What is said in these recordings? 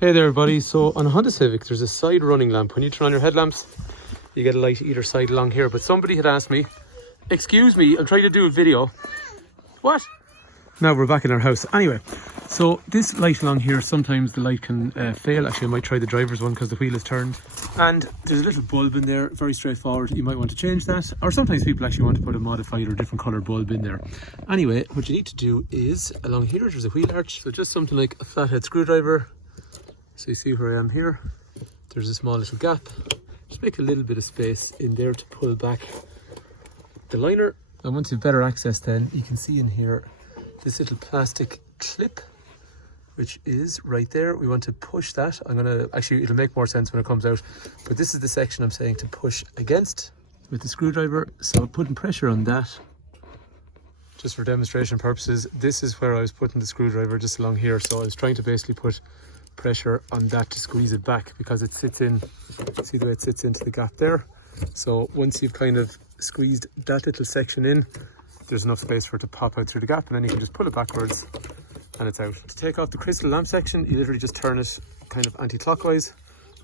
Hey there everybody, so on a Honda Civic there's a side running lamp. When you turn on your headlamps you get a light either side along here, but somebody had asked me, excuse me, I'm trying to do a video. What? Now we're back in our house. Anyway, so this light along here, sometimes the light can fail. Actually I might try the driver's one because the wheel is turned. And there's a little bulb in there, very straightforward. You might want to change that, or sometimes people actually want to put a modified or different colour bulb in there. Anyway, what you need to do is, along here there's a wheel arch, so just something like a flathead screwdriver. So you see where I am here, there's a small little gap. Just make a little bit of space in there to pull back the liner. And once you've better access, then you can see in here this little plastic clip, which is right there. We want to push that. Actually it'll make more sense when it comes out, but this is the section I'm saying to push against with the screwdriver. So putting pressure on that, just for demonstration purposes, this is where I was putting the screwdriver, just along here. So I was trying to basically put pressure on that to squeeze it back, because it sits in, see the way it sits into the gap there. So once you've kind of squeezed that little section in, there's enough space for it to pop out through the gap, and then you can just pull it backwards and it's out. To take off the crystal lamp section, you literally just turn it kind of anti-clockwise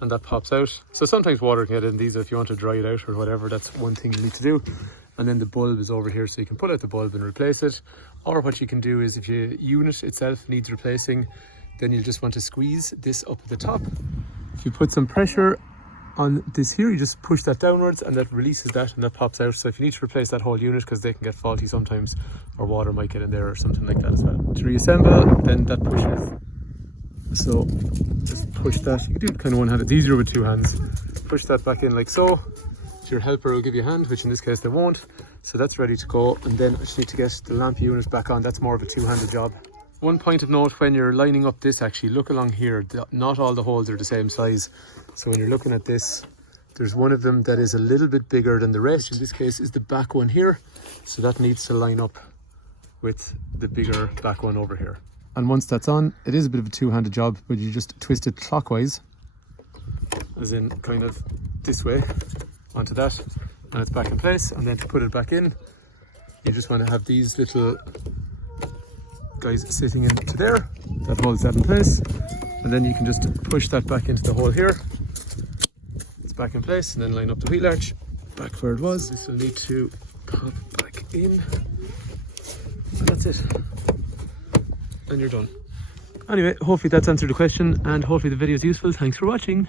and that pops out. So sometimes water can get in these if you want to dry it out or whatever. That's one thing you need to do. And then the bulb is over here, so you can pull out the bulb and replace it. Or what you can do is, if your unit itself needs replacing, then you'll just want to squeeze this up at the top. If you put some pressure on this here, you just push that downwards and that releases that and that pops out. So if you need to replace that whole unit, because they can get faulty sometimes, or water might get in there or something like that as well. To reassemble, then that pushes. So just push that. You can do it kind of one hand, it's easier with two hands. Push that back in like so. Your helper will give you a hand, which in this case they won't. So that's ready to go. And then I just need to get the lamp unit back on. That's more of a two-handed job. One point of note, when you're lining up this, actually look along here, not all the holes are the same size. So when you're looking at this, there's one of them that is a little bit bigger than the rest. In this case is the back one here, so that needs to line up with the bigger back one over here. And once that's on, it is a bit of a two-handed job, but you just twist it clockwise, as in kind of this way onto that, and it's back in place. And then to put it back in, you just want to have these little guys sitting into there, that holds that in place, and then you can just push that back into the hole here. It's back in place, and then line up the wheel arch back where it was. This will need to pop back in, and that's it, and you're done. Anyway, hopefully that's answered the question, and hopefully the video is useful. Thanks for watching.